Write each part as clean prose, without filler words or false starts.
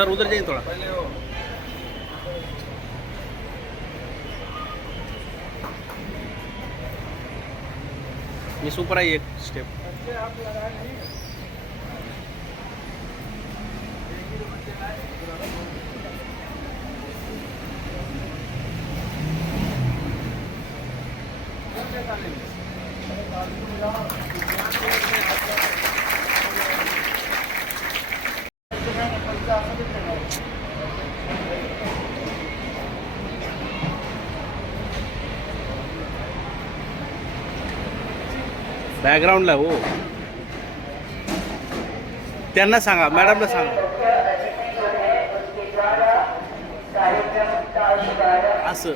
Sir उधर जाइए थोड़ा। ये ऊपर आइए एक स्टेप। बॅकग्राऊंडला हो, त्यांना सांगा, मॅडमला सांगा असं।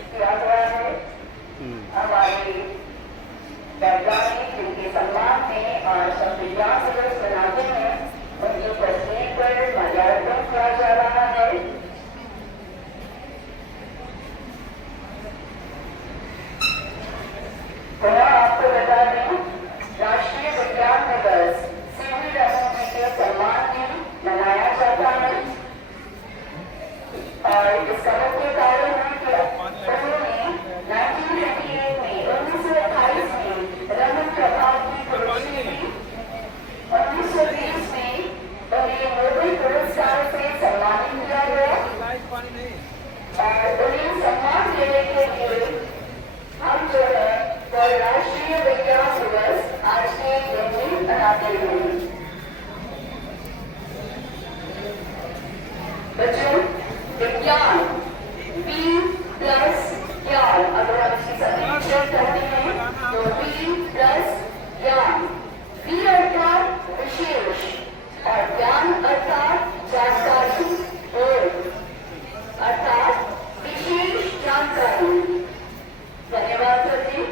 आपको बता दें, राष्ट्रीय विज्ञान दिवस सीवी रमन जी के सम्मान में मनाया जाता है और इसका मुख्य कारण है कि उन्होंने 1928 में 1928 में रमन प्रभाव की खोज की। 1920 में उन्हें नोबेल पुरस्कार से सम्मानित किया गया और उन्हें सम्मान देने के लिए हम जो है वो राष्ट्रीय विज्ञान दिवस आज के दिन में मनाते हैं। बच्चों, विज्ञान बी प्लस ज्ञान, अगर हम इसकी समीक्षा करते हैं तो बी प्लस ज्ञान, बी अर्थात विशेष और ज्ञान अर्थात जानकारी अर्थात विशेष जानकारी। धन्यवाद सर जी।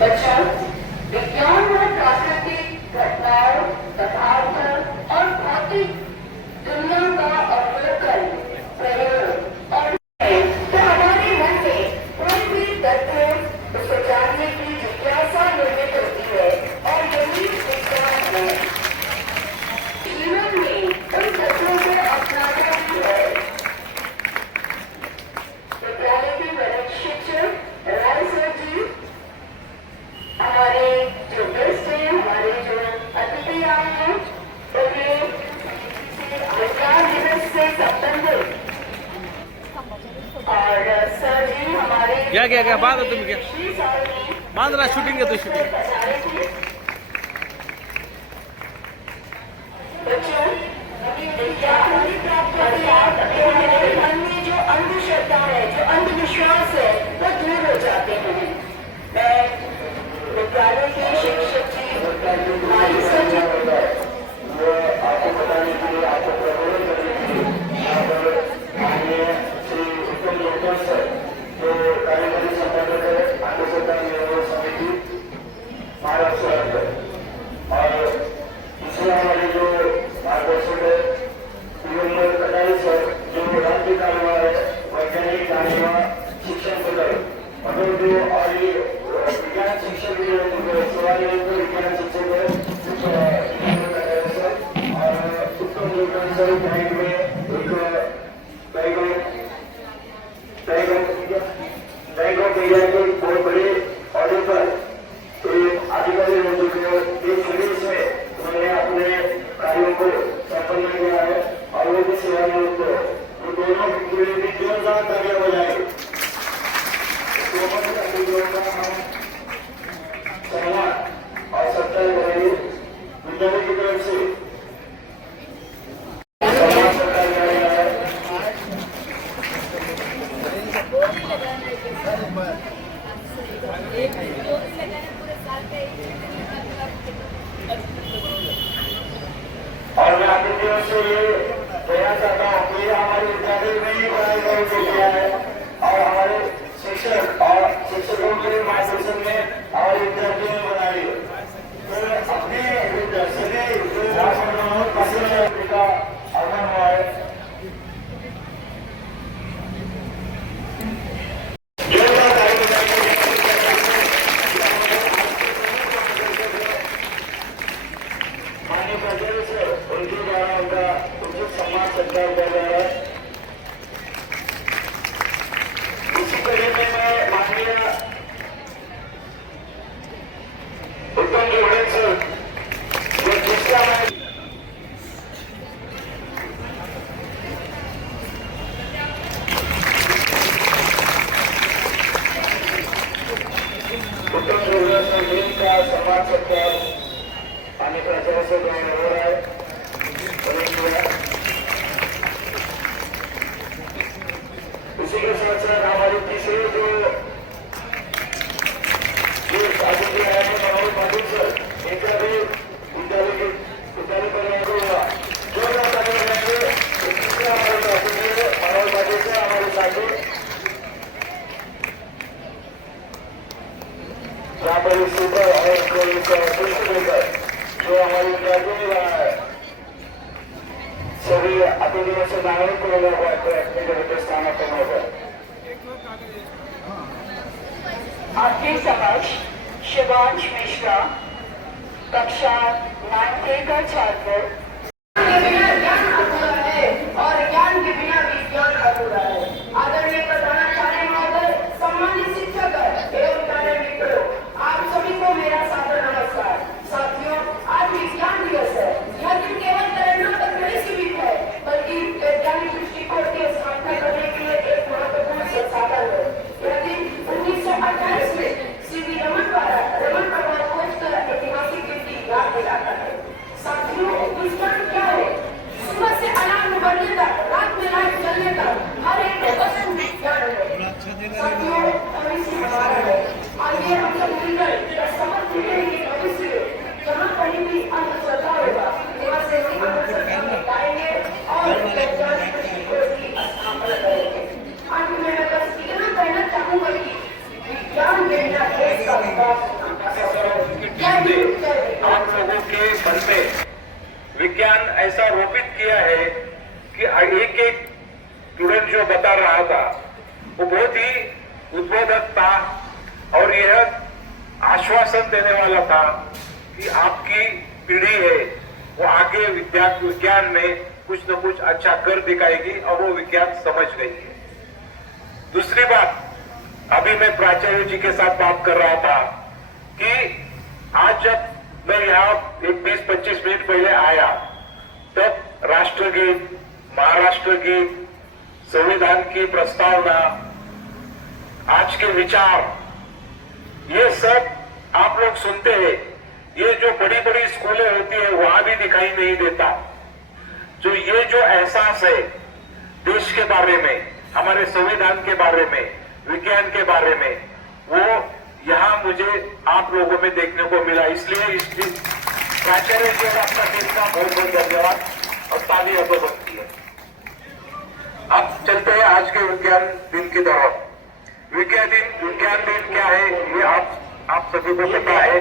बच्चों, विज्ञान में प्राकृतिक घटनाओं, पदार्थ और भौतिक दुनिया का अवलोकन, प्रयोग और तो हमारे मन में कोई भी तत्व उसे जानने की जिज्ञासा निर्मित होती है और यही विज्ञान है। जीवन में उन तत्वों को अपनाना भी है। विद्यालय के वरिष्ठ शिक्षक राय सर जी, हमारे जो गेस्ट हैं, हमारे जो अतिथि आए हैं, उन्हें विज्ञान दिवस से संबंधित और सर जी हमारे क्या बात है, तुम क्या बांध रहा, शूटिंग है तो शूटिंग। बच्चों, विज्ञान मन में जो अंधश्रद्धा है, जो अंधविश्वास है, वो दूर हो जाते हैं। मैं विद्यालय के शिक्षक जी हमारी सर जी वो आपको बताने के लिए, आपको प्रबोधन करने के लिए माननीय श्री उत्तम लोकन सर जो कार्यकारी संपादक है आंध्र सरकार निर्वाहक समिति महाराष्ट्र और इसमें हमारे जो मार्गदर्शक है वीरेंद्र कटारी सर जो राज्य कार्यवाह है, वैज्ञानिक कार्यवाह शिक्षण पदक और जो और विज्ञान शिक्षक भी सवाल विज्ञान शिक्षक है और उत्तम लोकन सर बैंक में बैंक ऑफ इंडिया के बहुत बड़े ऑर्डर पर एक अधिकारी हो चुके हैं। देश विदेश में उन्होंने अपने कार्यों को संपन्न किया है और वो भी सेवानिवृत्त है। वो दोनों के लिए भी जोरदार तालियां बजाएं। दोनों का हम सम्मान और सत्कार करेंगे। विद्यालय की तरफ से सम्मान सत्कार किया गया है। और मैं अपनी तरफ से ये कहना चाहता हूँ कि हमारे विद्यालय में ही पढ़ाई किया है और हमारे शिक्षक और शिक्षकों के माध्यम से उसी के साथ साथ हमारे तीसरे जो साथी जी आए थे मनोहर पाटिल सर, इनका भी विद्यालय परिवार को हुआ जो हमारे साथी थे मनोहर पाटिल सर हमारे साथी यहाँ पर सुपर और पुष्प जो हमारी विद्यार्थियों ने बना है सभी अतिथियों से नागरिक को लोगों को अपने स्थान पर होगा। आपके समक्ष शिवांश मिश्रा कक्षा 9 का छात्र। ज्ञान अधूरा है और ज्ञान के बिना विज्ञान अधूरा है। आदरणीय प्रधानाचार्य महोदय, सम्मानित शिक्षक एवं प्यारे मित्रों, आप सभी को मेरा सादर नमस्कार। साथियों, आज विज्ञान दिवस है। यह दिन केवल प्रेरणा तक नहीं सीमित है, बल्कि वैज्ञानिक दृष्टिकोण की स्थापना करने के लिए एक महत्वपूर्ण संसाधन है। यह दिन 1928 में सीवी रमन द्वारा रमन प्रभाव खोज कर ऐतिहासिक दिन की याद दिलाता है। साथियों, विज्ञान क्या है? सुबह से अलार्म बजने तक, रात में लाइट जलने तक, हर एक वस्तु विज्ञान है। साथियों, भविष्य हमारा है। आइए हम सब मिलकर समझ मिलेंगे कि भविष्य जहाँ कहीं भी अंधश्रद्धा होगा, वहाँ से हम अंधश्रद्धा मिटाएंगे और वैज्ञानिक दृष्टिकोण की स्थापना करेंगे। अंत में मैं बस इतना कहना चाहूंगा कि विज्ञान के बिना देश का विकास आप लोगों के मन में विज्ञान ऐसा रोपित किया है कि एक एक स्टूडेंट जो बता रहा था वो बहुत ही उद्बोधक था और यह आश्वासन देने वाला था कि आपकी पीढ़ी है वो आगे विज्ञान में कुछ न कुछ अच्छा कर दिखाएगी और वो विज्ञान समझ गई है। दूसरी बात, अभी मैं प्राचार्य जी के साथ बात कर रहा था कि आज जब मैं यहाँ एक 20-25 मिनट पहले आया तब राष्ट्रगीत, महाराष्ट्र गीत, संविधान की प्रस्तावना, आज के विचार, ये सब आप लोग सुनते हैं। ये जो बड़ी बड़ी स्कूलें होती है वहां भी दिखाई नहीं देता। जो ये जो एहसास है देश के बारे में, हमारे संविधान के बारे में, विज्ञान के बारे में, वो यहाँ मुझे आप लोगों में देखने को मिला। इसलिए इस प्राचार्य जी और आपका टीम का बहुत बहुत धन्यवाद और तालियां तो बनती है। अब चलते हैं आज के विज्ञान दिन की तरफ। विज्ञान दिन क्या है ये आप सभी को पता है।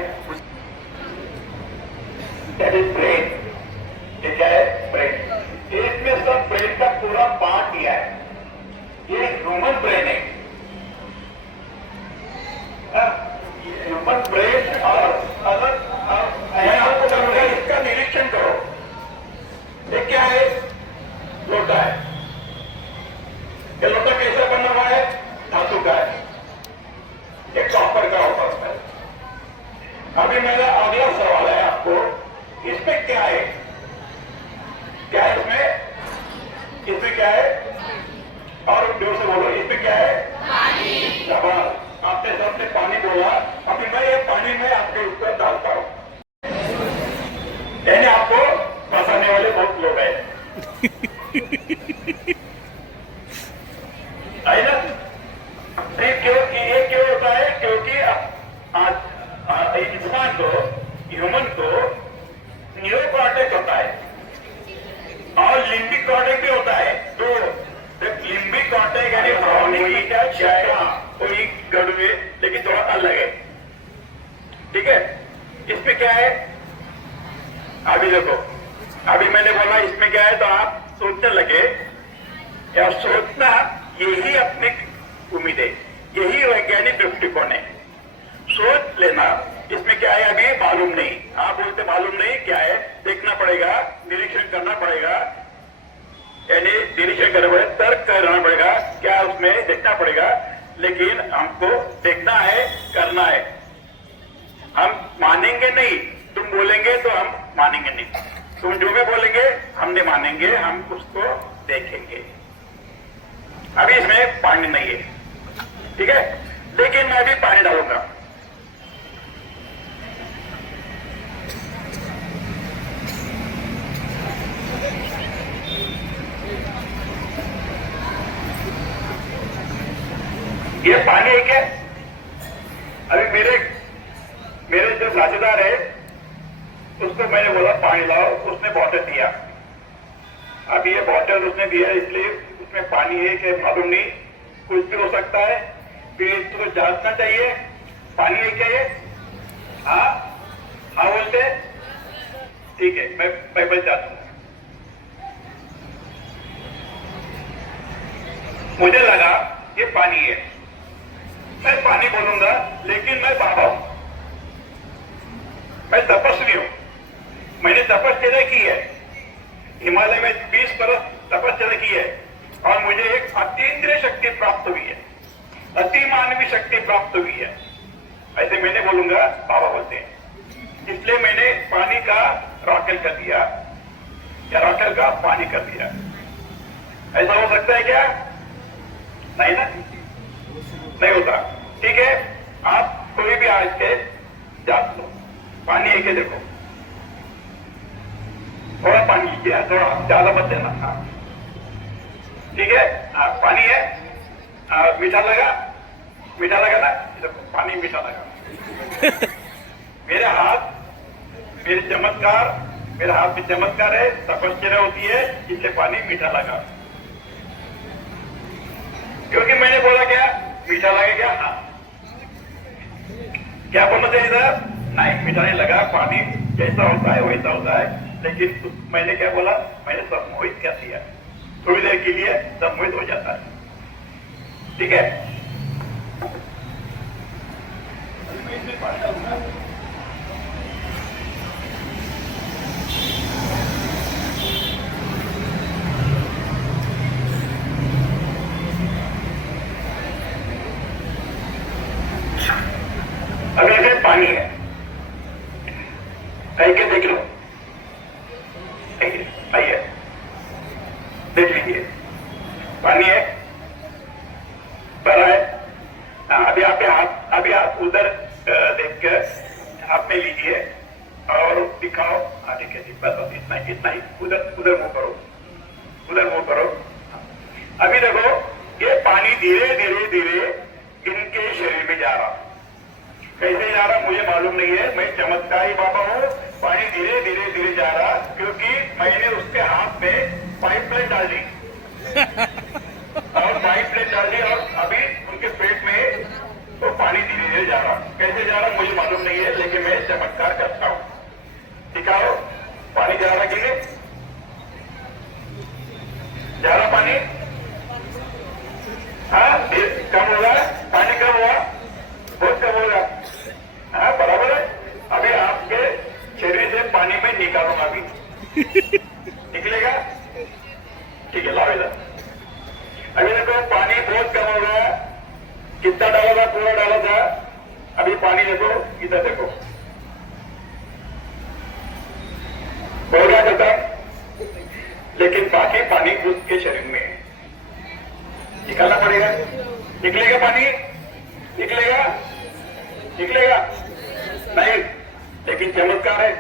ब्रेन, ये क्या है? ब्रेन। इसमें सब ब्रेन का पूरा पार्ट दिया है। ये ह्यूमन ब्रेन है। ह्यूमन ब्रेन और अलग इसका निरीक्षण करो। ये क्या है? लोटा है। ये लोटा कैसा बना हुआ है? धातु का है। ये कॉपर का होता है। अभी मेरा अगला सवाल है आपको, इसमें क्या है? क्या है इसमें क्या है? और जोर से बोलो, इसमें क्या है? पानी। शाबाश, आपने सबने पानी बोला। अभी मैं ये पानी में आपके ऊपर डालता हूं। यानी आपको फंसाने वाले बहुत लोग हैं, है ना? ये क्यों होता है? क्योंकि इंसान को, ह्यूमन को न्यूरोकॉर्टेक्स होता है और लिम्बिक कॉर्टेक्स भी होता है। तो लिम्बिक कॉर्टेक्स यानी कोई गड़ुए लेकिन थोड़ा अलग है, ठीक है? इसमें क्या है? अभी देखो, अभी मैंने बोला इसमें क्या है तो आप सोचने लगे, या सोचना यही अपनी उम्मीद है, यही वैज्ञानिक दृष्टिकोण है। सोच लेना इसमें क्या है अभी मालूम नहीं। आप बोलते मालूम नहीं क्या है, देखना पड़ेगा, निरीक्षण करना पड़ेगा, यानी निरीक्षण करना पड़ेगा, तर्क करना पड़ेगा, क्या उसमें देखना पड़ेगा। लेकिन हमको देखना है, करना है। हम मानेंगे नहीं, तुम बोलेंगे तो हम मानेंगे नहीं, तुम जो भी बोलेंगे हम नहीं मानेंगे, हम उसको देखेंगे। अभी इसमें पानी नहीं है, ठीक है, लेकिन मैं भी पानी डालूंगा। ये पानी है क्या? अभी मेरे जो साझेदार है उसको मैंने बोला पानी लाओ, उसने बॉटल दिया। अब ये बॉटल उसने दिया इसलिए उसमें पानी है कि मालूम नहीं, कुछ भी हो सकता है, फिर तुझको जांचना चाहिए पानी है क्या ये। हाँ बोलते, ठीक है मैं बच जाता हूँ। मुझे लगा ये पानी है, मैं पानी बोलूंगा, लेकिन मैं बाबा हूं, मैं तपस्वी हूं, मैंने तपश्चर्या की है, हिमालय में 20 बरस तपश्चर्या की है और मुझे एक अतीन्द्रिय शक्ति प्राप्त हुई है, अति मानवीय शक्ति प्राप्त हुई है। ऐसे मैंने बोलूंगा, बाबा बोलते हैं। इसलिए मैंने पानी का रॉकेल कर दिया या रॉकेल का पानी कर दिया। ऐसा हो सकता है क्या? नहीं ना, नहीं होता। ठीक है, आप कोई भी आज के जांच लो, पानी है क्या देखो, थोड़ा पानी लीजिए, थोड़ा ज्यादा मत देना। हाँ ठीक है, पानी है, मीठा लगा ना, देखो पानी मीठा लगा। मेरे हाथ में चमत्कार है, तपश्चर्या होती है, इसलिए पानी मीठा लगा, क्योंकि मैंने बोला क्या मीठा लगेगा। हाँ, क्या बोलना चाहिए था? नहीं, मीठा नहीं लगा, पानी जैसा होता है वैसा होता है, लेकिन मैंने क्या बोला, मैंने सम्मोहित कर दिया, थोड़ी देर के लिए सम्मोहित हो जाता है। ठीक है, अगर ऐसे पानी है, आइए देख लो, आइए देख लीजिए, पानी है, भरा है। अभी आप उधर देख कर हाथ में लीजिए और दिखाओ, देखिए बस इतना ही, उधर मुंह करो। अभी देखो, ये पानी धीरे धीरे इनके शरीर में जा रहा, कैसे जा रहा मुझे मालूम नहीं है, मैं चमत्कारी बाबा हूँ। पानी धीरे धीरे जा रहा, क्योंकि मैंने उसके हाथ में पाइपलाइन डाल दी और अभी उनके पेट में तो पानी धीरे जा रहा, कैसे जा रहा मुझे मालूम नहीं है, लेकिन मैं चमत्कार करता हूँ। दिखाओ, पानी जा रहा कि नहीं जा रहा पानी? हाँ, कम होगा, पानी कम हुआ, बहुत कम होगा। हाँ बराबर है। अभी आपके शरीर से पानी में निकालूंगा, अभी निकलेगा। ठीक है, लाओ इधर। अभी देखो पानी बहुत कम हो गया, कितना डाला था? पूरा डाला था। अभी पानी देखो, इधर देखो, हो गया खत्म, लेकिन बाकी पानी उसके शरीर में है, निकालना पड़ेगा। निकलेगा पानी? निकलेगा नहीं, लेकिन चमत्कार है,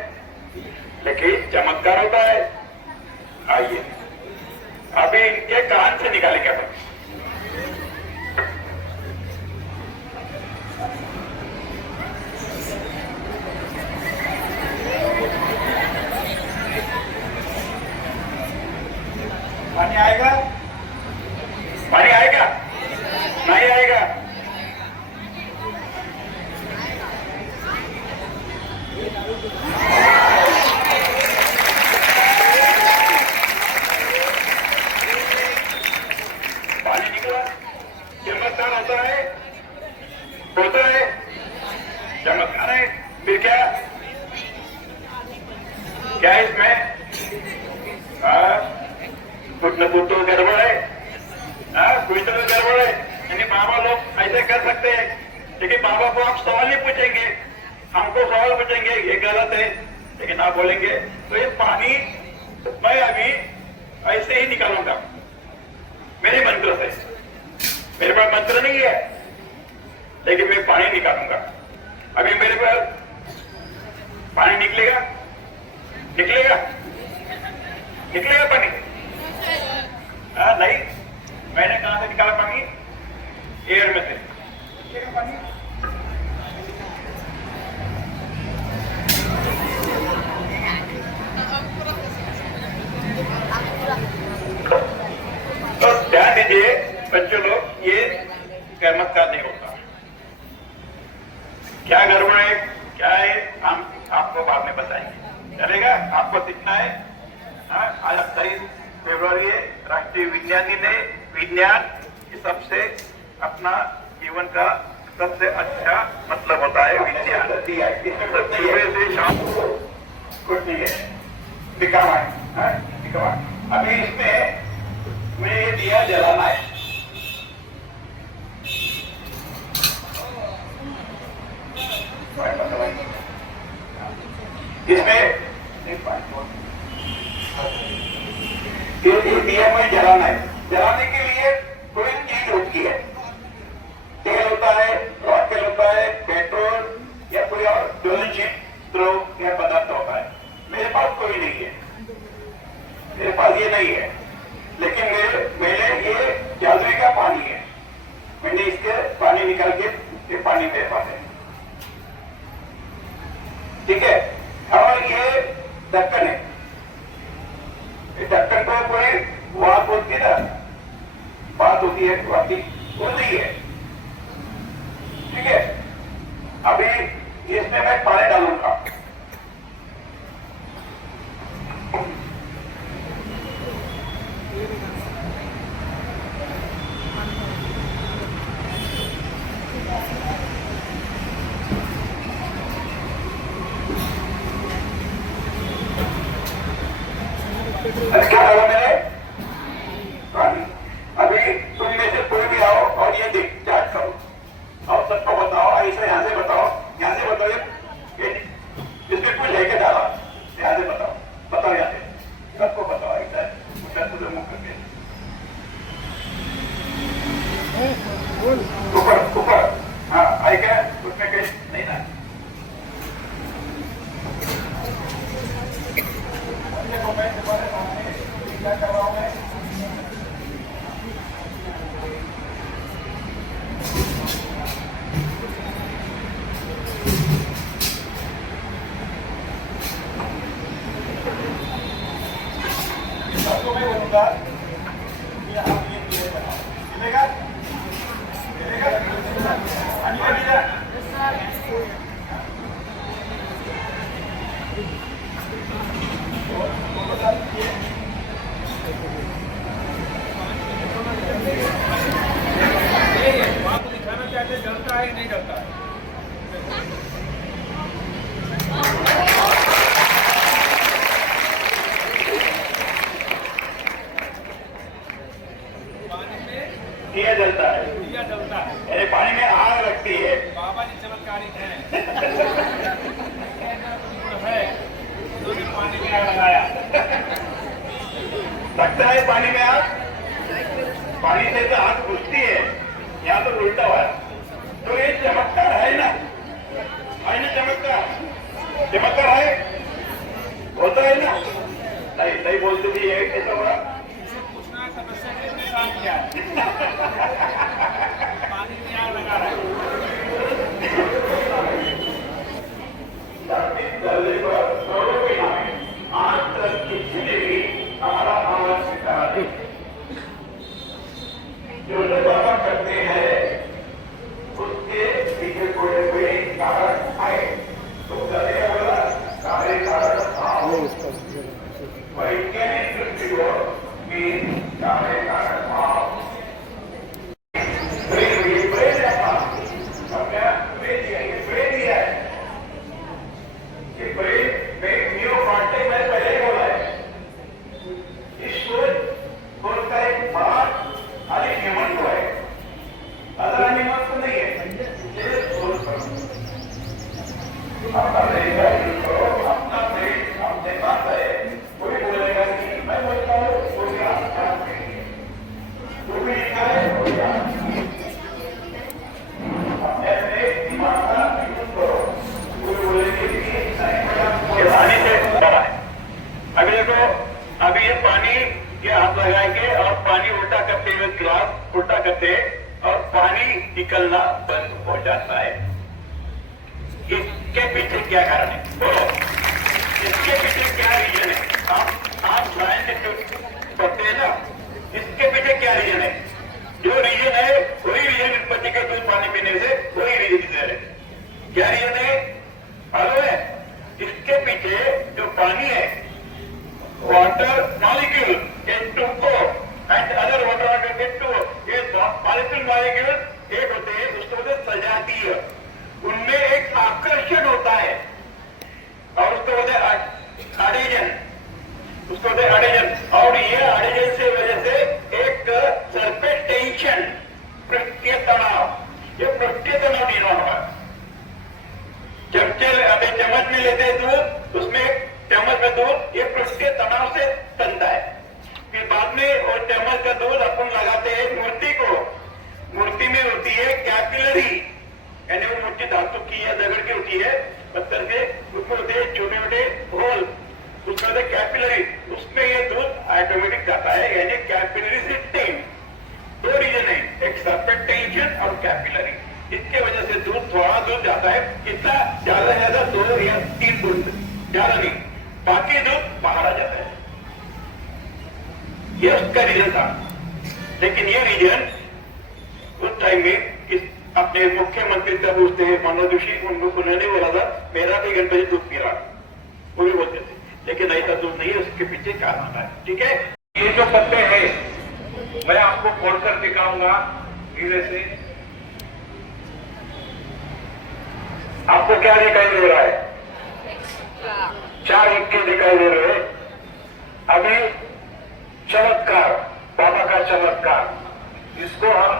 लेकिन चमत्कार होता है। आइए, अभी इनके कान से निकालेंगे अपन। पानी आएगा? पानी आएगा? नहीं आएगा? पानी निकला, चमत्कार होता है, चमत्कार है। फिर क्या इसमें कुछ न कुछ तो गड़बड़ है, कोई तो गड़बड़ है। यानी बाबा लोग ऐसे कर सकते हैं, लेकिन बाबा को आप सवाल नहीं पूछेंगे, हमको सवाल पूछेंगे, ये गलत है, लेकिन आप बोलेंगे तो ये पानी मैं अभी ऐसे ही निकालूंगा मेरे मंत्र से। मेरे पास मंत्र नहीं है, लेकिन मैं पानी निकालूंगा। अभी मेरे पास पानी निकलेगा पानी? नहीं, मैंने कहां से निकाला पानी? एयर में से। लीजिए बच्चों लोग, ये चमत्कार नहीं होता। क्या गड़बड़ है, क्या है, हम आपको बाद में बताएंगे, चलेगा? आपको सीखना है। आज 23 फरवरी है, राष्ट्रीय विज्ञान दिन है। विज्ञान सबसे अपना जीवन का सबसे अच्छा मतलब होता है विज्ञान। सुबह से शाम कुछ नहीं है, दिखावा है, दिखावा। अभी इसमें मैं ये दिया जलाना है। इसमें ये दिया में जलाना है। जलाने के लिए कोई चीज होती है, तेल होता है, रॉकेल होता है, पेट्रोल या कोई और ज्वलनशील द्रव या पदार्थ होता है। मेरे पास कोई नहीं है, मेरे पास ये नहीं है, लेकिन मेरे ये जादुई का पानी है। मैंने इसके पानी निकाल के, ये पानी मेरे पास है, ठीक है। और ये ढक्कन है, ये ढक्कन को कोई बात होती है ना, बात होती है, वो नहीं है, ठीक है। अभी इसमें मैं पानी डालूंगा। क्या डाला मैंने? पानी। अभी तुम में से कोई भी आओ और ये देख जांच करो और सबको बताओ, ऐसे यहाँ से बताओ, यहाँ से बताओ, इसमें कुछ लेके डाला, यहाँ से बताओ, बताओ यहाँ से, सबको बताओ ऐसा मुंह करके ऊपर ऊपर। हाँ आई क्या, उसमें कहीं नहीं ना। क्या कर रहा हूँ मैं? सबको मैं बोलूंगा कि आप ये बनाओ, मिलेगा? आपको दिखाना चाहते हैं डरता है नहीं डरता है? दिया जलता है, दिया जलता है, अरे पानी में आग लगती है। बाबा जी चमत्कारिक है। है तो पानी में आग लगाया, लगता है पानी में आग, पानी से तो आग बुझती है, यहाँ तो उल्टा हुआ है। तो ये चमत्कार है ना, चमत्कार, चमत्कार है, होता है ना? नहीं नहीं बोलते भी है, ऐसा हुआ। पूछना तपस्या कितने साल किया है? पानी में आग लगा रहा है। आज तक किसी ने भी हमारा आवाज सिखा दी। जो लोग बाबा करते हैं उसके पीछे कोई कारण आए तो चले बोला सारे कारण आओ, वैज्ञानिक दृष्टिकोण की सारे कारण आओ। अभी देखो, अभी ये पानी के हाथ लगाएंगे और पानी उल्टा करते हुए गिलास उल्टा करते और पानी निकलना बंद हो जाता है। इसके पीछे क्या कारण है बोलो? इसके पीछे क्या रीजन है? आप साइंस पढ़ते हैं ना, इसके पीछे क्या रीजन है? H2O, ये मॉलिक्यूल मॉलिक्यूल एक होते हैं, उसको बोलते हैं सजातीय। उनमें एक आकर्षण होता है और उसको बोलते हैं एडिशन, उसको बोलते हैं एडिशन। और ये एडिशन से वजह से एक सरफेस टेंशन, पृष्ठीय तनाव, ये पृष्ठीय तनाव निर्माण हुआ। चम्मच में लेते हैं दूध, उसमें चम्मच में दूध ये पृष्ठीय तनाव से तनता है। फिर बाद में और चम्मच का दूध अपन लगाते हैं मूर्ति को। मूर्ति में होती है कैपिलरी, यानी वो मूर्ति धातु की या दगड़ की होती है, पत्थर के, उसमें होते हैं छोटे छोटे होल, उसमें होते हैं कैपिलरी, उसमें ये दूध ऑटोमेटिक जाता है, यानी कैपिलरी से टेन। दो रीजन है, एक सरफेस टेंशन और कैपिलरी। इसके वजह से दूध थोड़ा दूध जाता है, कितना ज्यादा से ज्यादा 2 या 3 बूंद, ज्यादा नहीं, बाकी दूध बाहर आ जाता है। ये उसका रीजन था। लेकिन ये रीजन उस टाइम में अपने मुख्यमंत्री तब उसने मनोज जोशी, उन्होंने बोला था मेरा भी गणपति दूध पी रहा, वो भी बोलते थे, लेकिन ऐसा दूध नहीं है, उसके पीछे कारण है। ठीक है, ये जो पत्ते हैं मैं आपको खोलकर दिखाऊंगा धीरे से। आपको क्या दिखाई दे रहा है? 4 इक्के दिखाई दे रहे हैं। अभी चमत्कार, बाबा का चमत्कार, इसको हम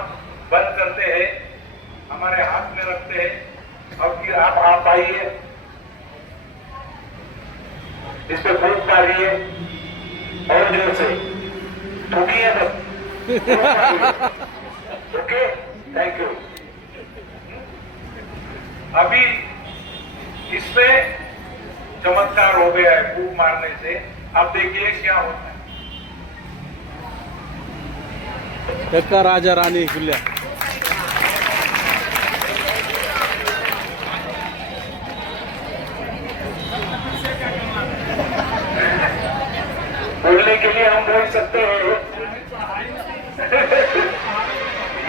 बंद करते हैं, हमारे हाथ में रखते हैं। अब फिर आप आइए, इस पे फूंक मारिए और जोर से ठोकिए बस। Okay, thank you. अभी इसमें चमत्कार हो गया है फूंक मारने से। अब देखिए क्या होता है। एक्का राजा रानी किल्ल्या बोलने के लिए हम बोल सकते हैं।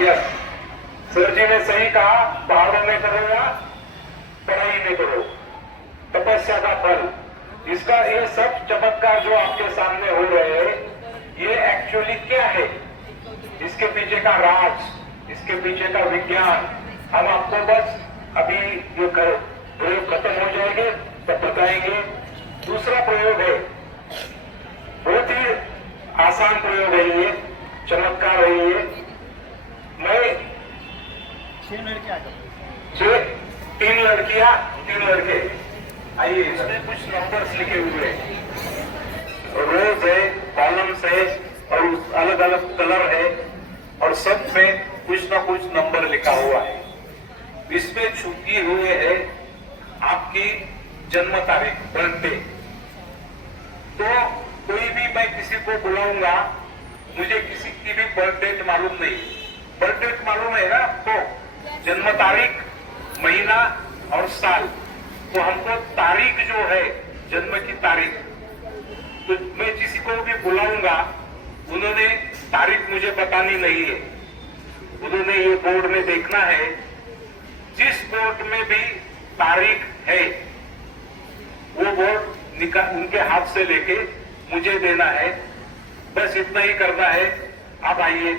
यस, सर जी ने सही कहा, पहाड़ों में करो या पढ़ाई में करो, तपस्या का फल। इसका ये सब चमत्कार जो आपके सामने हो रहे हैं, ये एक्चुअली क्या है, इसके पीछे का राज, इसके पीछे का विज्ञान हम आपको बस अभी ये प्रयोग खत्म हो जाएंगे तब बताएंगे। दूसरा प्रयोग है, बहुत ही आसान प्रयोग है, ये चमत्कार है। ये मैं 3 लड़कियां 3 लड़के, आइए, इसमें कुछ नंबर्स लिखे हुए हैं, रोज है, कॉलम्स है और अलग अलग कलर है और सब में कुछ ना कुछ नंबर लिखा हुआ है। इसमें छुपी हुए है आपकी जन्म तारीख, बर्थडे। तो कोई भी मैं किसी को बुलाऊंगा, मुझे किसी की भी बर्थ डेट मालूम नहीं। बर्थ डेट मालूम है ना आपको, जन्म तारीख, महीना और साल। तो हमको तारीख जो है, जन्म की तारीख, तो मैं किसी को भी बुलाऊंगा, उन्होंने तारीख मुझे बतानी नहीं है, उन्होंने ये बोर्ड में देखना है। जिस बोर्ड में भी तारीख है वो बोर्ड उनके हाथ से लेके मुझे देना है, बस इतना ही करना है। अब आइए,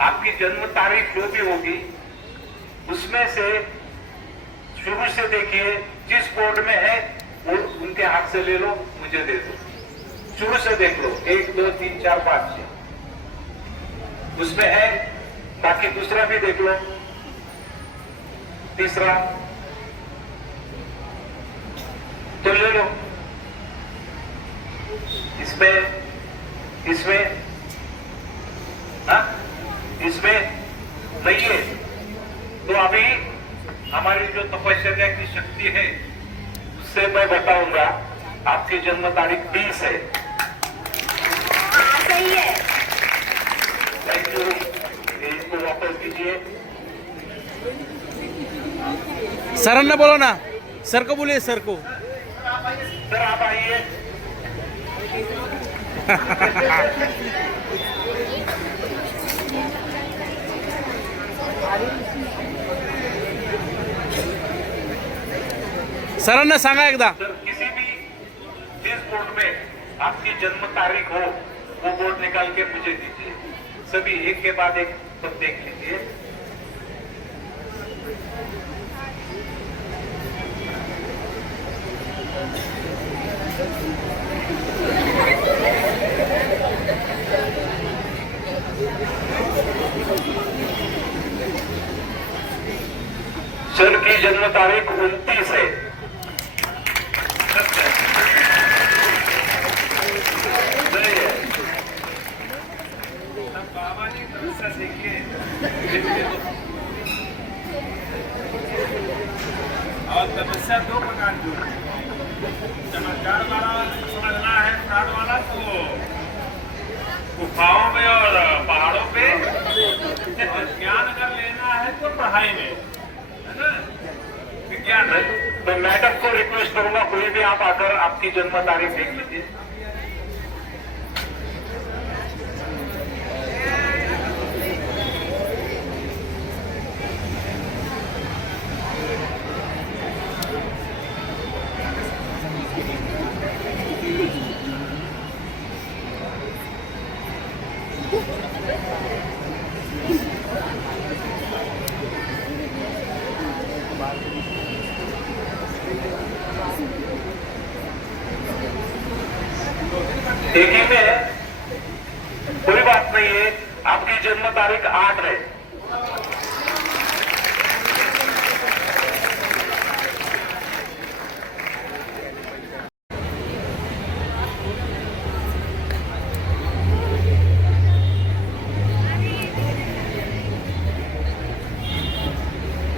आपकी जन्म तारीख जो भी होगी उसमें से शुरू से देखिए, जिस बोर्ड में है वो उनके हाथ से ले लो, मुझे दे दो। शुरू से देख लो, 1 2 3 4 5 6 उसमें है, बाकी दूसरा भी देख लो, तीसरा तो ले लो। इसमें इसमें नहीं है। तो अभी हमारी जो तपस्या की शक्ति है उससे मैं बताऊंगा, आपकी जन्म तारीख 20 है। सही है। थैंक यू, इसको वापस दीजिए। सरांना बोलो ना, सर को बोलिए, सर को। सर आप आइए। सरांना सांगा एकदा। सर किसी भी जिस बोर्ड में आपकी जन्म तारीख हो वो बोर्ड निकाल के मुझे दीजिए। सभी एक के बाद एक सब देख लीजिए। सर की जन्म तारीख 29 है। बाबा जी तपस्या देखिए और तपस्या दो प्रकार की होती है। चमत्कार वाला समझना है, फ्रॉड वाला तो गुफाओं में और पहाड़ों पे, ज्ञान अगर लेना है तो पढ़ाई में, है ना, विज्ञान है। तो मैडम को रिक्वेस्ट करूंगा कोई भी आप आकर आपकी जन्म तारीख देख लीजिए। देखेंगे कोई बात नहीं है, आपकी जन्म तारीख 8 है।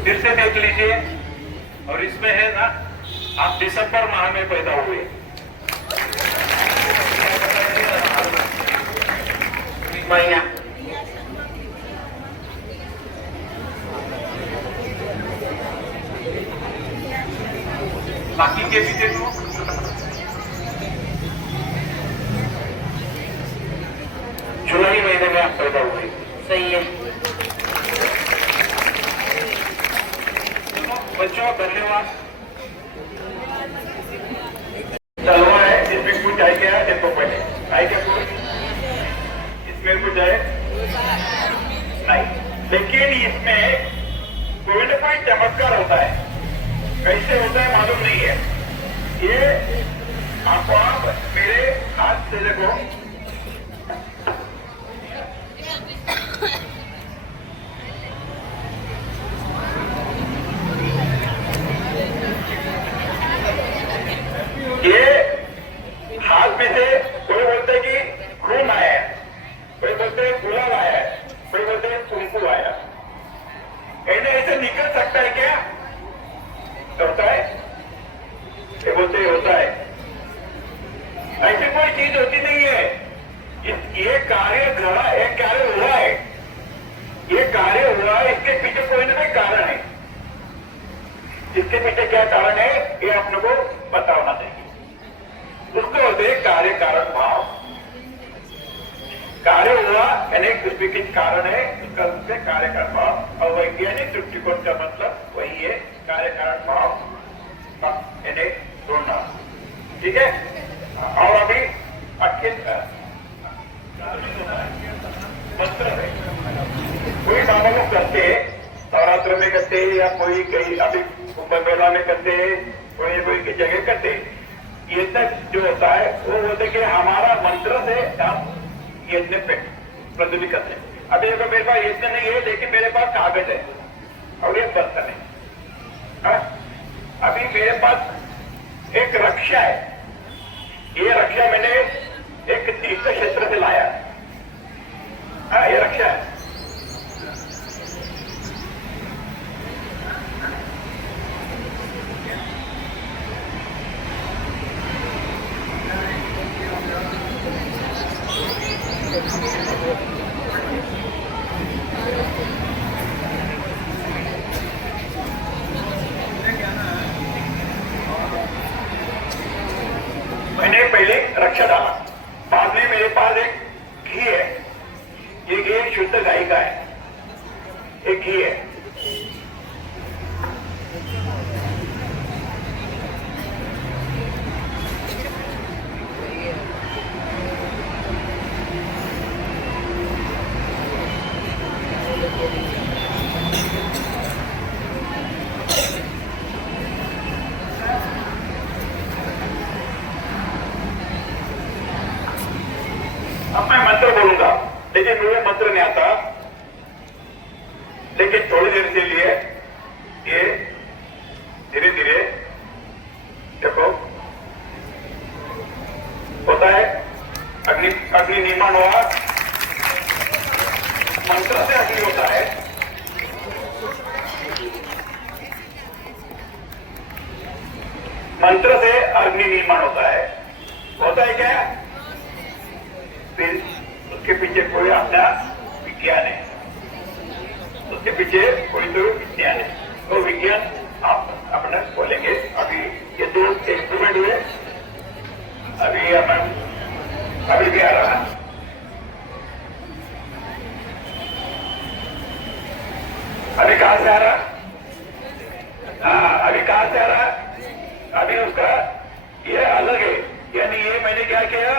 फिर से देख लीजिए, और इसमें है ना, आप दिसंबर माह में पैदा हुए। महीना बाकी के भी देखो। जुलाई महीने में आप पैदा हुए, सही है। बच्चों धन्यवाद। चलो है, इसमें कुछ आई क्या देखो, पहले आई क्या कुछ इसमें कुछ है नहीं, लेकिन इसमें कोई ना कोई चमत्कार होता है। कैसे होता है मालूम नहीं है। ये आपको आप मेरे हाथ से देखो, ये हाथ में से कोई बोलते हैं कि खून आया है, कोई बोलते हैं गुलाब आया है, कोई बोलते हैं कुमकुम आया। इन्हें ऐसे निकल सकता है क्या? होता है, ये बोलते होता है। ऐसी कोई चीज होती नहीं है। ये कार्य घड़ा, एक कार्य हुआ है, ये कार्य हुआ है, इसके पीछे कोई ना कोई कारण है। इसके पीछे क्या कारण है ये आप लोगों को पता होना चाहिए। उसको होते हैं कार्य कारण भाव। कार्य हुआ यानी उसमें कुछ कारण है, उसका उससे कार्य कारण भाव। और वैज्ञानिक दृष्टिकोण का मतलब वही है, कार्य कारण भाव यानी ढूंढना। ठीक है। और अभी मंत्र है, कोई बाबा लोग करते हैं, नवरात्र में करते हैं, या कोई कहीं अभी कुंभ मेला में करते हैं, कोई की जगह करते हैं। ये तक जो होता है वो होता है कि हमारा मंत्र से हम यज्ञ पे प्रज्वलित करते हैं। अभी अगर मेरे पास यज्ञ नहीं है, लेकिन मेरे पास कागज है और एक बर्तन है। अभी मेरे पास एक रक्षा है, ये रक्षा मैंने एक तीर्थ क्षेत्र से लाया। हाँ, ये रक्षा है। मैंने पहले रक्षा डाला, बाद में मेरे पास एक घी है। ये घी शुद्ध गाय का है, एक घी है। समझ नहीं आता, लेकिन थोड़ी देर के लिए ये धीरे धीरे देखो होता है। अग्नि निर्माण हुआ, मंत्र से अग्नि होता है। मंत्र से अग्नि निर्माण होता है। होता है क्या? फिर उसके पीछे कोई अपना विज्ञान है, उसके पीछे कोई तो विज्ञान है। तो विज्ञान आप अपने बोलेंगे। अभी ये दो एक्सपेरिमेंट हुए, अभी भी आ रहा है। अभी कहां से आ रहा? हाँ, अभी कहां से आ रहा? अभी उसका ये अलग है, यानी ये मैंने क्या किया,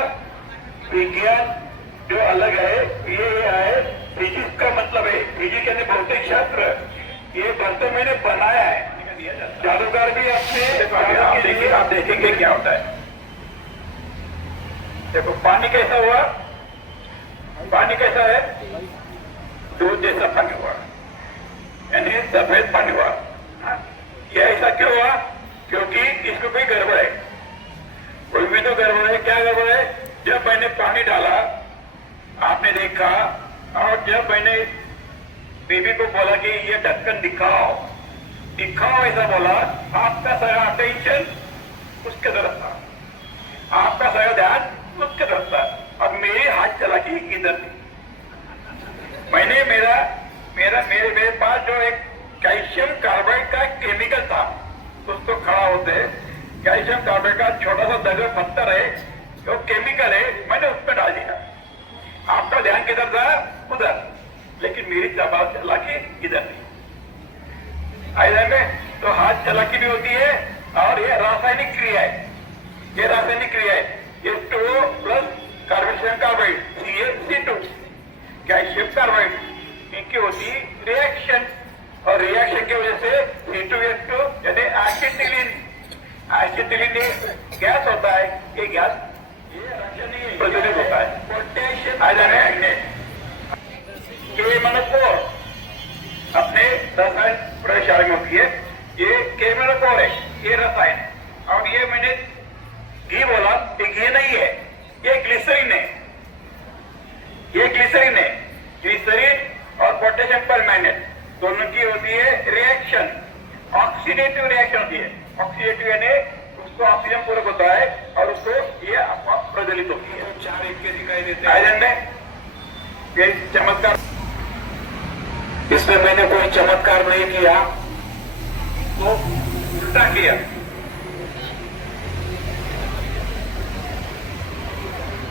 विज्ञान जो अलग है ये है। फिजिक्स का मतलब है, फिजिक्स यानी भौतिक शास्त्र, ये बर्तन मैंने बनाया है। जादूगर भी अपने आप देखेंगे क्या होता है। देखो पानी कैसा हुआ, पानी कैसा है, दूध जैसा पानी हुआ, यानी सफेद पानी हुआ। ये ऐसा क्यों हुआ? क्योंकि इसको कोई गड़बड़ है, कोई भी तो गड़बड़ है। क्या गड़बड़ है? जब मैंने पानी डाला आपने देखा, और जब मैंने बेबी को बोला कि ये ढक्कन दिखाओ दिखाओ ऐसा बोला, आपका सारा अटेंशन उसके तरफ था, आपका सारा ध्यान उसके तरफ था। अब मेरे हाथ चला कि इधर मैंने मेरे पास जो एक कैल्शियम कार्बाइड का केमिकल था, उसको खड़ा होते कैल्शियम कार्बाइड का छोटा सा दगड़ पत्थर है, जो केमिकल है, मैंने उस पर डाल दिया। आपका ध्यान किधर था? उधर, लेकिन मेरी जबान चला कि इधर नहीं। ऐसे में तो हाथ चलाकी भी होती है, और ये रासायनिक क्रिया है, ये रासायनिक क्रिया है। ये H2O plus calcium carbide CaC2 calcium carbide, इनकी होती रिएक्शन, और रिएक्शन की वजह से C2H2 यानी एसिटिलीन गैस होता है। ये गैस प्रज्वलित होता है। पोटेशियम केमोनोफोर अपने रसायन प्रयोगशाला में होती है। ये केमोनोफोर है, ये रसायन। और ये मैंने घी बोला, ये घी नहीं है, ये ग्लिसरीन है, ये ग्लिसरीन है। ग्लिसरीन और पोटेशियम परमैंगनेट दोनों की होती है रिएक्शन, ऑक्सीडेटिव रिएक्शन होती है। ऑक्सीडेटिव यानी उसको ऑक्सीजन पूरक होता है, और उसको ये प्रज्वलित होती है। चार एक के दिखाई देते हैं आयरन में। ये चमत्कार, इसमें मैंने कोई चमत्कार नहीं किया, तो उल्टा किया।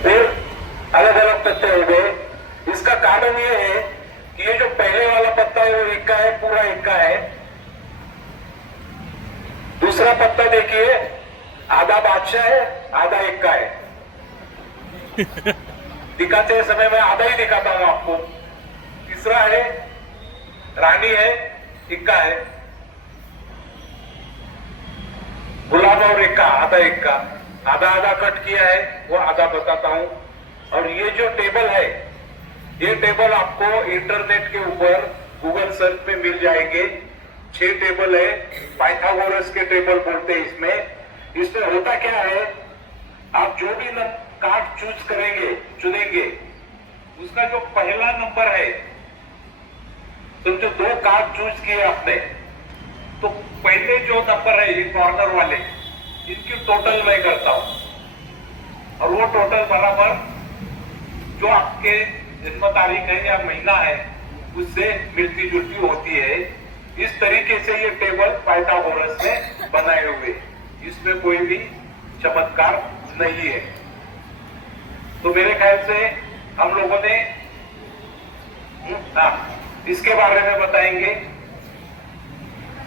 फिर अलग अलग पत्ते हो गए। इसका कारण ये है कि ये जो पहले वाला पत्ता है वो एक का है, पूरा एक का है। दूसरा पत्ता देखिए, आधा बादशाह है, आधा एक का है। दिखाते समय मैं आधा ही दिखाता हूं आपको। तीसरा है रानी है, इक्का है, गुलाब और इक्का, आधा इक्का, आधा आधा कट किया है, वो आधा बताता हूं। और ये जो टेबल है, ये टेबल आपको इंटरनेट के ऊपर गूगल सर्च पे मिल जाएंगे। 6 टेबल है, पाइथागोरस के टेबल बोलते हैं इसमें। इसमें होता क्या है, आप जो भी कार्ड चुनेंगे, उसका जो पहला नंबर है, समझो 2 कार्ड चूज किए आपने, तो पहले जो नंबर है ये कॉर्नर वाले, इनकी टोटल मैं करता हूं, और वो टोटल बराबर जो आपके जन्म तारीख है या महीना है उससे मिलती जुलती होती है। इस तरीके से ये टेबल पाइथागोरस में बनाए हुए, इसमें कोई भी चमत्कार नहीं है। तो मेरे ख्याल से हम लोगों ने इसके बारे में बताएंगे।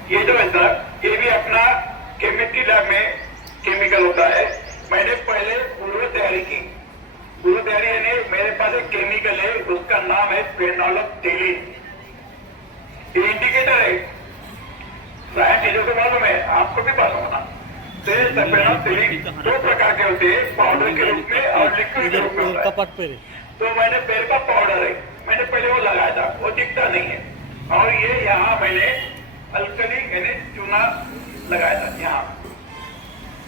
ये जो है सर, ये भी अपना केमिस्ट्री लैब में केमिकल होता है। मैंने पहले पूर्व तैयारी की। पूर्व तैयारी यानी मेरे पास एक केमिकल है, उसका नाम है फेनोल्फथेलीन। ये इंडिकेटर है, साइंटिस्टों को मालूम है, आपको भी मालूम होना। फेनोल्फथेलीन 2 प्रकार के होते हैं, पाउडर के रूप में और लिक्विड के रूप में होता है। तो मैंने मेरे पास पाउडर है, मैंने पहले वो लगाया था, वो दिखता नहीं है। और ये यहाँ मैंने अल्कली यानी चूना लगाया था यहाँ।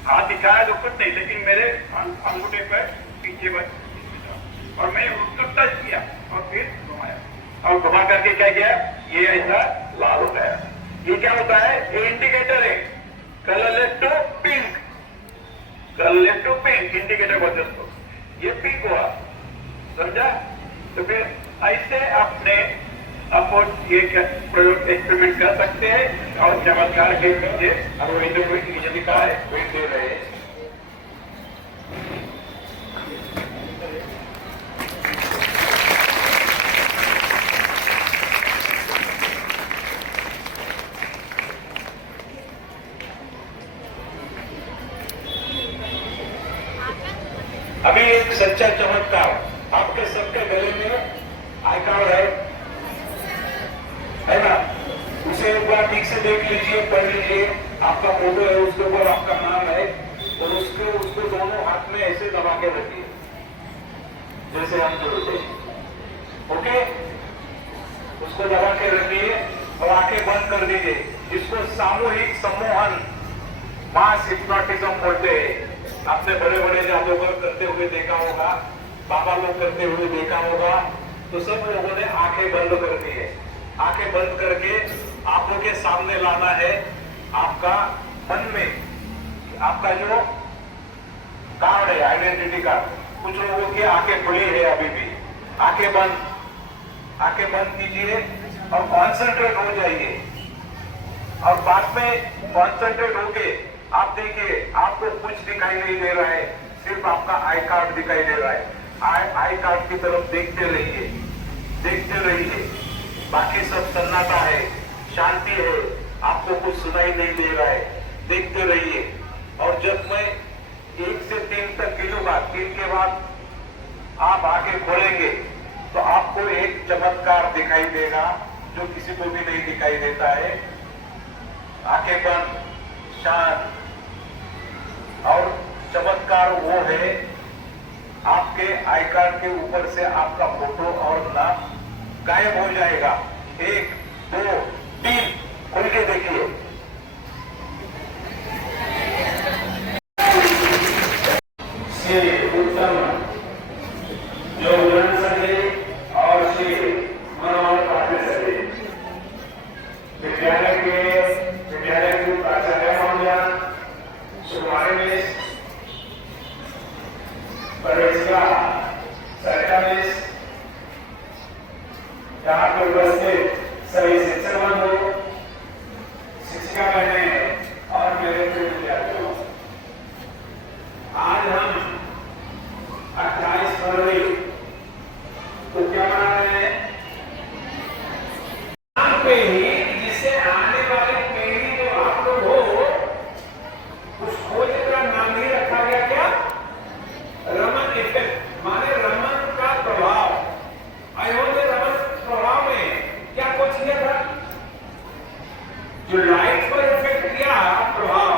हाथ दिखाया तो कुछ नहीं, लेकिन मेरे अंगूठे पर पीछे पर और मैंने उसको टच किया और फिर घुमाया और घुमा करके क्या किया, ये ऐसा लाल हो गया। ये क्या होता है, ये इंडिकेटर है, colour left to pink, colour left to pink indicator बोलते उसको। ये पिंक हुआ, समझा? तो फिर ऐसे अपने आपको ये प्रयोग एक्सपेरिमेंट कर सकते हैं और चमत्कार के पीछे अब वो लिखा है वेट दे रहे हैं। अभी एक सच्चा चमत्कार, आपके सबके गले में आई कार्ड है ना? उसे एक बार ठीक से देख लीजिए, पढ़ लीजिए। आपका फोटो है, उसके ऊपर आपका नाम है और उसको दोनों हाथ में ऐसे दबा के रखिए जैसे हम जोड़ते हैं। ओके, उसको दबा के रखिए और आंखें बंद कर दीजिए। इसको सामूहिक सम्मोहन मास हिप्नोटिज्म बोलते हैं। आपने बड़े बड़े जादूगर करते हुए देखा होगा, बाबा लोग करते हुए देखा होगा। तो सब लोगों ने आंखें बंद कर दी है। आंखें बंद करके आंखों के सामने लाना है आपका मन में आपका जो कार्ड है, आइडेंटिटी कार्ड। कुछ लोगों की आंखें खुली है अभी भी, आंखें बंद कीजिए और कॉन्सेंट्रेट हो जाइए। और बाद में कॉन्सेंट्रेट होके आप देखिए, आपको कुछ दिखाई नहीं दे रहा है, सिर्फ आपका आई कार्ड दिखाई दे रहा है। आई कार्ड की तरफ देखते रहिए। बाकी सब सन्नाटा है, शांति है, आपको कुछ सुनाई नहीं दे रहा है, देखते रहिए। और जब मैं 1 से 3 तक गिनूंगा, 3 के बाद आप आंखें खोलेंगे तो आपको एक चमत्कार दिखाई देगा जो किसी को भी नहीं दिखाई देता है। आंखें बंद, शांत। और चमत्कार वो है, आपके आई कार्ड के ऊपर से आपका फोटो और नाम गायब हो जाएगा। 1 2 3 खोल के देखिए। उत्तम जो उड़न सके और श्री मनोहर पाटिल सके विद्यालय के प्राचार्य महोदय सुमारी परेशा सरकारी यहाँ पर उपस्थित सभी शिक्षक बंधु, शिक्षिका बहनें और मेरे प्रिय विद्यार्थियों, आज हम 28 फरवरी को क्या मना रहे हैं? पे ही जिससे आने वाली पीढ़ी जो आप लोग हो, उस खोज का नाम ही रखा गया क्या? रमन इफेक्ट, माने रमन का प्रभाव। अयोध्या रमन प्रभाव में क्या खोज किया था? जो लाइट पर इफेक्ट किया प्रभाव,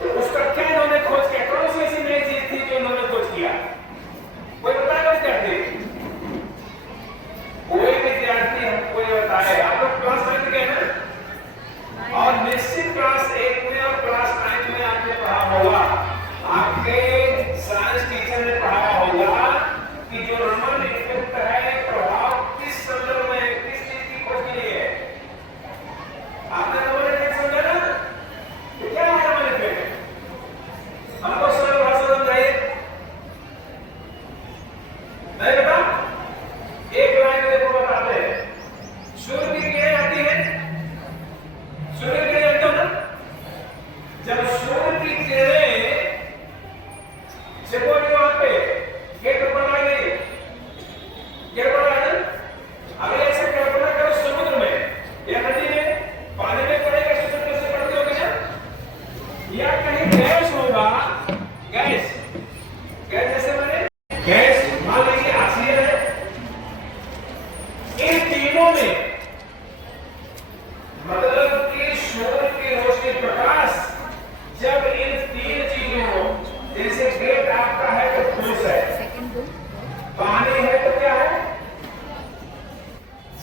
तो उसका क्या इन्होंने खोज किया? कौन सी ऐसी नई चीज थी जो इन्होंने खोज किया? कोई बताएगा विद्यार्थी? कोई विद्यार्थी हमको ये बताए। आप लोग क्लास 9 गए ना, और निश्चित क्लास 1 में और क्लास 9 में आपने पढ़ा होगा, आपके साइंस टीचर ने पढ़ाया होगा कि जो रमन इफेक्ट है, प्रभाव किस संदर्भ में, किस चीज की खोज के लिए है? आपने रमन इफेक्ट समझा ना? तो क्या है रमन इफेक्ट? हमको सरल भाषा समझाइए। नहीं बता, एक लाइन में देखो बताते हैं। सूर्य की किरण आती है, सूर्य की किरण जानते हो ना? जब सूर्य की किरणें से बोली वहां पे गेट पर आ गई, गेट पर आ गई। अभी ऐसे कल्पना करो, समुद्र में या नदी में पानी में पड़ेगा, सूर्य से पड़ती होगी ना, या कहीं गैस होगा, गैस जैसे मैंने गैस मान लीजिए ऑक्सीजन है। इन तीनों में मतलब कि सूर्य की रोशनी, प्रकाश, जब इन 3 चीजों, जैसे गेट आपका है तो ठोस है, पानी है तो क्या है?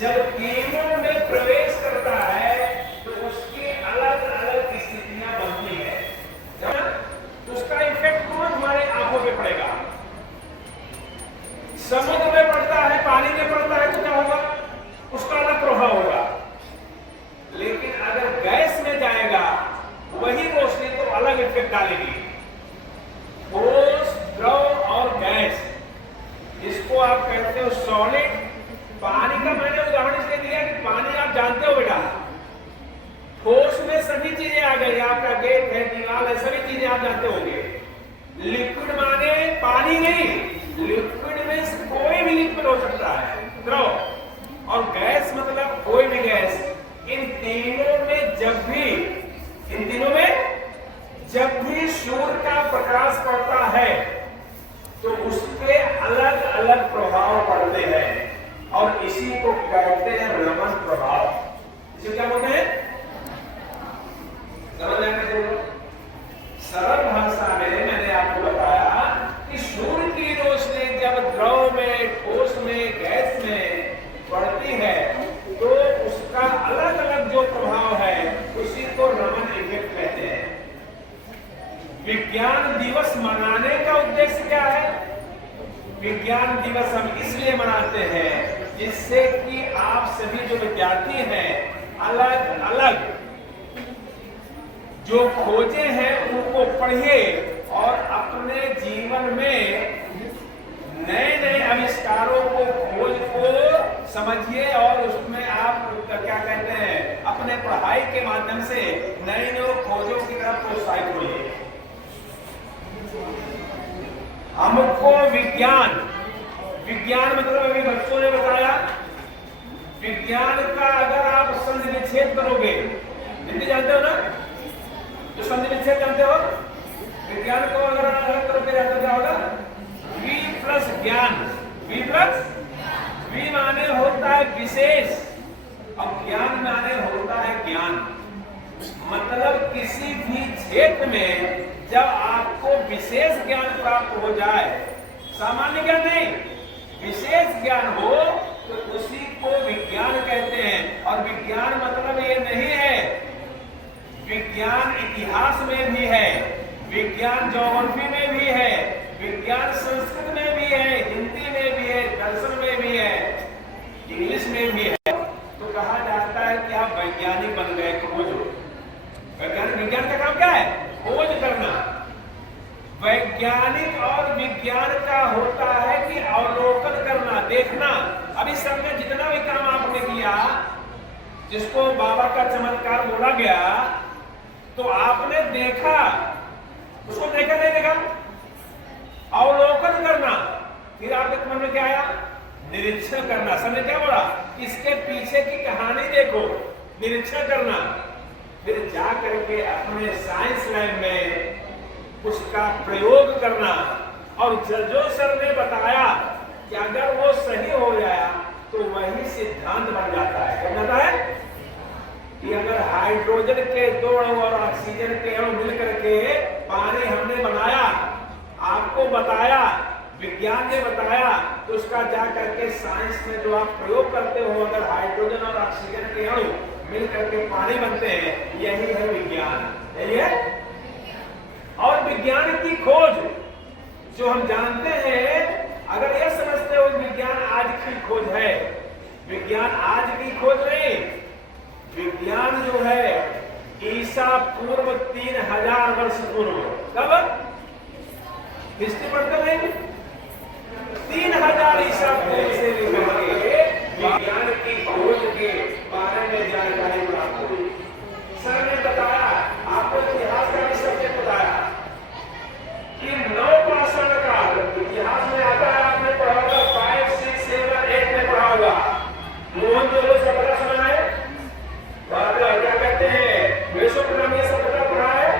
जब तीनों में प्रवेश करता है तो उसकी अलग अलग स्थितियां बनती है। उसका इफेक्ट तुरंत हमारे आंखों पे पड़ेगा। समुद्र में पड़ता है, पानी में पड़ता है तो क्या होगा, उसका अलग प्रभाव होगा। लेकिन अगर गैस में जाएगा वही रोशनी तो अलग इफेक्ट डालेगी। ठोस, द्रव और गैस, इसको आप कहते हो सॉलिड। पानी का मैंने उदाहरण इसलिए दिया कि पानी आप जानते हो बेटा, ठोस में सभी चीजें आ गई, आपका गेट है, दीवार है, सभी चीजें आप जानते होंगे। लिक्विड माने पानी नहीं, लिक्विड में कोई भी लिक्विड हो सकता है, द्रव। और गैस मतलब कोई भी गैस। इन तीनों में जब भी सूर्य का प्रकाश पड़ता है तो उसके अलग अलग प्रभाव पड़ते हैं और इसी को कहते हैं रमन प्रभाव। इसे क्या बोलते हैं? सरल भाषा में मैंने आपको बताया कि सूर्य की रोशनी जब द्रव में, ठोस में, गैस में पड़ती है तो उसका अलग अलग जो प्रभाव है उसी को रमन इफेक्ट कहते हैं। विज्ञान दिवस मनाने का उद्देश्य क्या है? विज्ञान दिवस हम इसलिए मनाते हैं जिससे कि आप सभी जो विद्यार्थी हैं अलग अलग जो खोजे हैं उनको पढ़िए और अपने जीवन में नए नए आविष्कारों को, खोज को समझिए और उसमें आप क्या कहते हैं, अपने पढ़ाई के माध्यम से नए नए खोजों की तरफ प्रोत्साहित होइए। हमको विज्ञान मतलब अभी बच्चों ने बताया, विज्ञान का अगर आप संधि विच्छेद करोगे, हिंदी जानते हो ना, जो संधि विच्छेद जानते हो, विज्ञान को अगर आप अलग करोगे क्या होगा? वी प्लस ज्ञान। वी माने होता है विशेष और ज्ञान माने होता है ज्ञान। मतलब किसी भी क्षेत्र में जब आपको विशेष ज्ञान प्राप्त हो जाए, सामान्य ज्ञान नहीं, विशेष ज्ञान हो तो उसी को विज्ञान कहते हैं। और विज्ञान मतलब ये नहीं है, विज्ञान इतिहास में भी है, विज्ञान ज्योग्राफी में भी है, विज्ञान संस्कृत में भी है, हिंदी में भी है, दर्शन में भी है, इंग्लिश में भी है। तो कहा जाता है कि आप वैज्ञानिक बन गए, खोज। विज्ञान का काम क्या है? खोज करना। वैज्ञानिक और विज्ञान का होता है कि अवलोकन करना, देखना। अभी सब में जितना भी काम आपने किया, जिसको बाबा का चमत्कार बोला गया, तो आपने देखा, उसको देखा नहीं देखा, अवलोकन करना। फिर आपके मन में क्या आया? निरीक्षण करना। समझे क्या बोला? इसके पीछे की कहानी देखो, निरीक्षण करना। फिर जा करके अपने साइंस लैब में उसका प्रयोग करना। और जो सर ने बताया कि अगर वो सही हो गया तो वही सिद्धांत बन जाता है। क्या जाता है? कि अगर हाइड्रोजन के दो अणु और ऑक्सीजन के अणु मिलकर के पानी हमने बनाया, आपको बताया, विज्ञान ने बताया, तो उसका जा करके साइंस में जो आप प्रयोग करते हो, अगर हाइड्रोजन और ऑक्सीजन के अणु मिल करके पानी बनते हैं, यही है विज्ञान। यही है। और विज्ञान की खोज जो हम जानते हैं, अगर यह समझते हो विज्ञान आज की खोज है, विज्ञान आज की खोज नहीं। विज्ञान जो है ईसा पूर्व 3000 वर्ष पूर्व, कब? हिस्ट्री पढ़ते नहीं? 3000 ईसा पूर्व से लेकर के विज्ञान की खोज के बारे में जानकारी प्राप्त हुई। सर ने बताया, आपको इतिहास का भी सब्जेक्ट बताया कि नवपाषाण काल इतिहास में आता है, आपने पढ़ा होगा 5, 6, 7, 8 में पढ़ा होगा। मोहनजोदड़ो सभ्यता सुना है? क्या कहते हैं, मेसोपोटामिया सभ्यता पढ़ा है?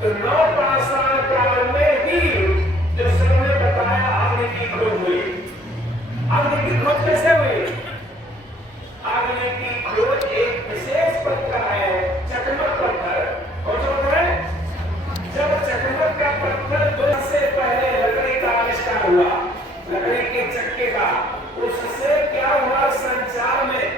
तो नवपाषाण काल में ही जो सर ने बताया अग्नि की खोज हुई। अग्नि की खोज कैसे हुई? अग्नि की खोज एक विशेष पत्थर है, चकमक पत्थर। कौन सा पत्थर है? जब चकमक का पत्थर 2 से पहले लकड़ी का आविष्कार हुआ, लकड़ी के चक्के का, उससे क्या हुआ? संचार में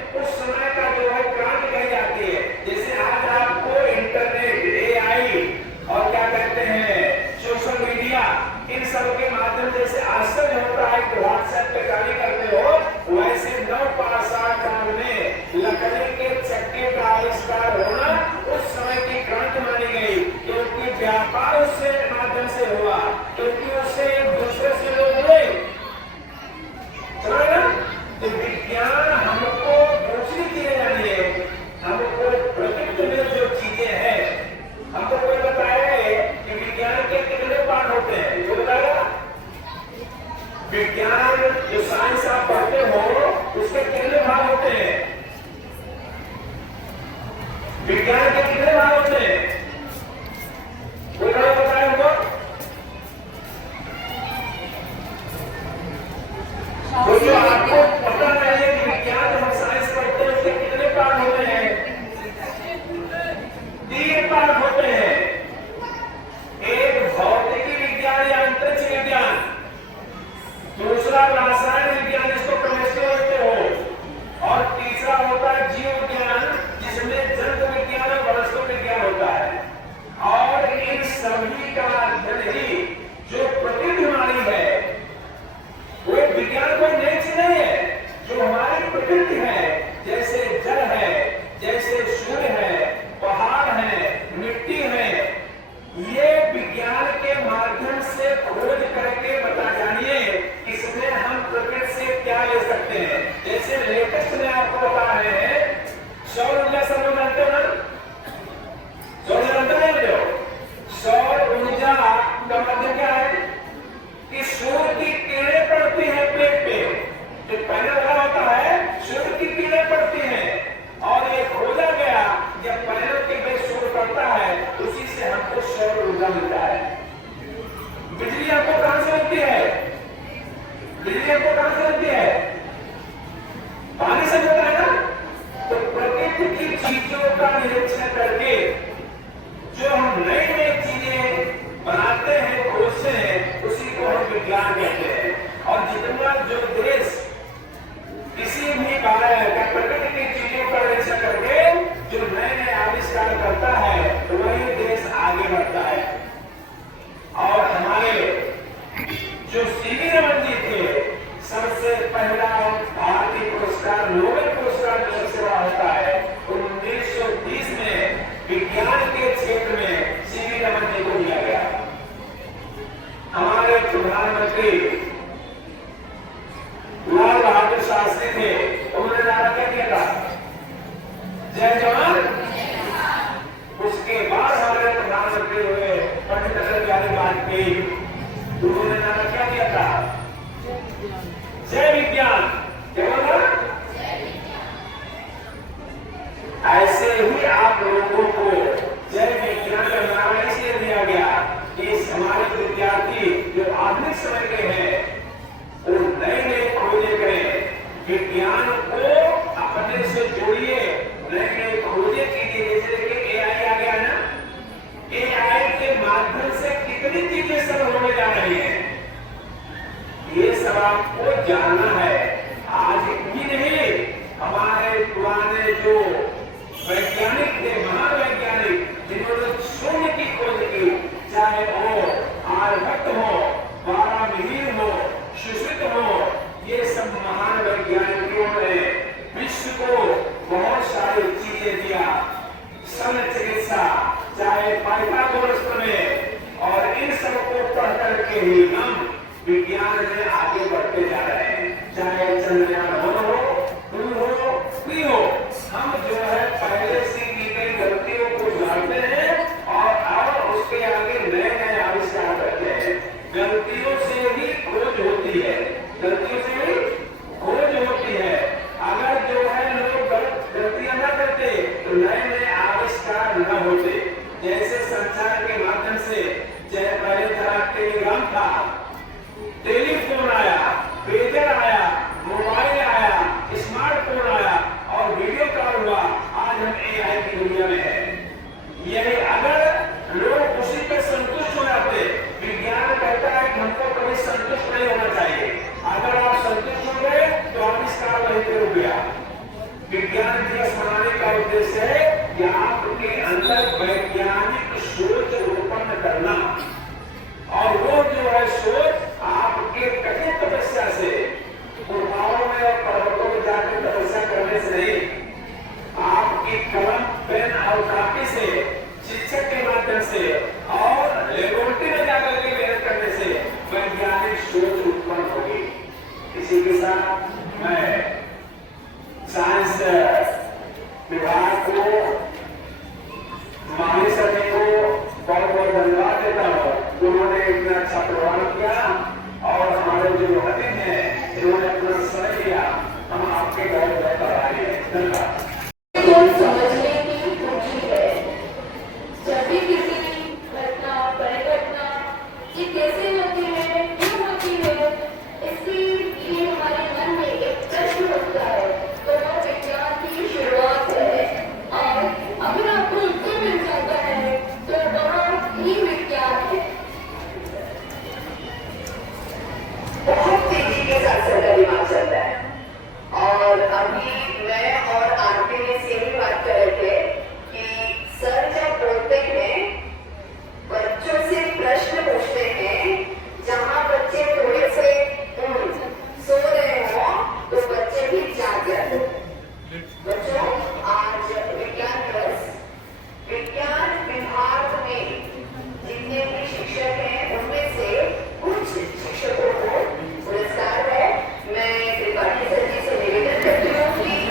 पानी से होता है ना। तो प्रकृति की चीजों का निरीक्षण करके जो हम नई नई चीजें बनाते हैं, खोजते हैं, उसी को हम विज्ञान कहते हैं। और जितना जो देश किसी भी प्रकृति की चीजों का निरीक्षण करके जो नए नए आविष्कार करता है, तो वही देश आगे बढ़ता है। और हमारे जो सीवी रमन जी थे, सबसे पहला भारतीय पुरस्कार, नोबेल पुरस्कार जो सबसे बड़ा होता है, 1930 में विज्ञान के क्षेत्र में सीवी रमन जी को दिया गया। हमारे प्रधानमंत्री लाल बहादुर शास्त्री थे, उन्होंने नारा क्या किया था? जय जवान। उसके बाद हमारे प्रधानमंत्री हुए पंडित अटल बिहारी वाजपेयी, उन्होंने नारा क्या किया था? जय विज्ञान। क्या बोला? ऐसे ही आप लोगों को जय विज्ञान का नारा इसलिए दिया गया कि हमारे विद्यार्थी जो आधुनिक समय के हैं, वो नए नए खोजे करें, विज्ञान को अपने से जोड़िए, नए नए खोजे कीजिए। जैसे देखिए AI आ गया ना, AI के माध्यम से कितनी चीजें सरल होने जा रही हैं, ये सब आपको जानना है। आज ही नहीं, हमारे पुराने जो वैज्ञानिक थे, महान वैज्ञानिक, जिन्होंने शून्य की खोज की, चाहे वो आर्यभट्ट हो, बारामिहिर हो, सुश्रुत हो, ये सब महान वैज्ञानिकों ने विश्व को बहुत सारी चीजें दिया। शल्य चिकित्सा, चाहे पाइथागोरस प्रमेय, और इन सबको पढ़ करके ही हम विज्ञान में आगे बढ़ते जा रहे हैं। चाहे चंद्रयान 1 हो, 2 हो, 3 हो, हम जो है पहले से की गई गलतियों को सुधारते हैं और उसके आगे नए नए आविष्कार करते हैं। गलतियों से ही खोज होती है, गलतियों से ही खोज होती है। अगर जो है लोग गलतियां न करते तो नए नए आविष्कार न होते। जैसे संचार के माध्यम से, चाहे पहले तरह टेलीग्राम था, टेलीफोन आया, पेजर आया, मोबाइल आया, स्मार्टफोन आया और वीडियो कॉल हुआ, आज हम AI की दुनिया में है। यही अगर लोग उसी पे संतुष्ट हो जाते, विज्ञान कहता है कि हमको कभी संतुष्ट नहीं होना चाहिए। अगर आप संतुष्ट हो गए तो आविष्कार वहीं पे रुक गया। विज्ञान दिवस मनाने का उद्देश्य है कि आपके अंदर वैज्ञानिक सोच उत्पन्न करना, और वो जो है सोच आपके कठिन तपस्या से, गुफाओं में और पर्वतों में जाकर तपस्या करने से नहीं, आपकी कलम, पेन और कापी से, शिक्षक के माध्यम से और लेबोरेटरी में जाकर के मेहनत करने से वैज्ञानिक सोच उत्पन्न होगी। इसी के साथ मैं साइंस विभाग को, माली सभी को बहुत बहुत धन्यवाद देता हूँ। उन्होंने इतना अच्छा प्रोग्राम किया और हमारे जो अतिथि हैं, इन्होंने अपना समय दिया। हम आपके बहुत बहुत आभारी हैं। धन्यवाद। समझने की पूंजी है। जब भी किसी घटना, परिघटना ये कैसे होती है, क्यों होती है, इसके लिए हमारे मन में एक प्रश्न होता है, तो वो विज्ञान की शुरुआत है। और अगर आपको उत्तर मिल जाता है तो बहुत ही विज्ञान है। बहुत तेजी के साथ सरकारी दिमाग चलता है। और अभी मैं और आरती ने यही बात कर रहे थे कि सर जब बोलते हैं, बच्चों से प्रश्न पूछते हैं, जहां बच्चे थोड़े से सो रहे हो तो बच्चे भी जाग जाते हैं। बच्चों, आज विज्ञान दिवस, विज्ञान विभाग में जितने भी शिक्षक हैं उनमें से कुछ शिक्षकों को पुरस्कार है। मैं त्रिपाठी सर जी से निवेदन करती हूँ कि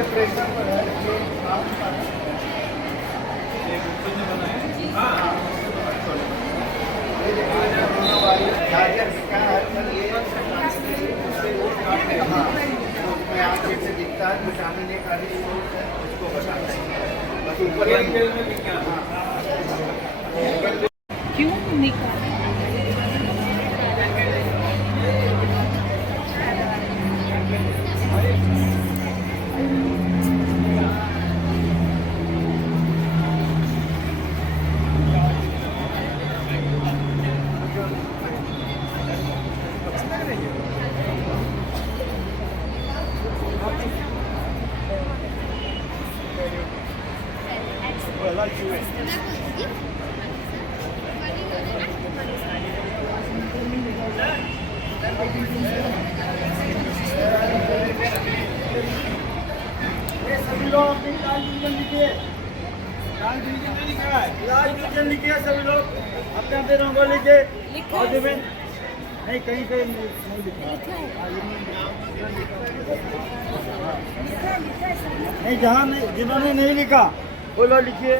के प्रेशर पर है जो चार्जर क्या है सर ये उसमें आप जैसे दिखता है विटामिन ए का रिसोर्स है उसको बताते हैं बस ऊपर क्यों निकाले? सभी लोग अपनी लाल डिवीजन लिखिए, लाल डिवीजन नहीं लिखा है, लाल डिवीजन लिखिए सभी लोग अपने अपने रंगों लिखिए। और डिवीजन नहीं कहीं पे नहीं लिखा नहीं, जहाँ नहीं जिन्होंने नहीं लिखा वो लोग लिखिए।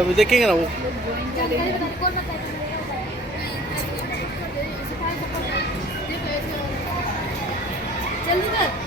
अभी देखेंगे ना वो। जल्दी कर।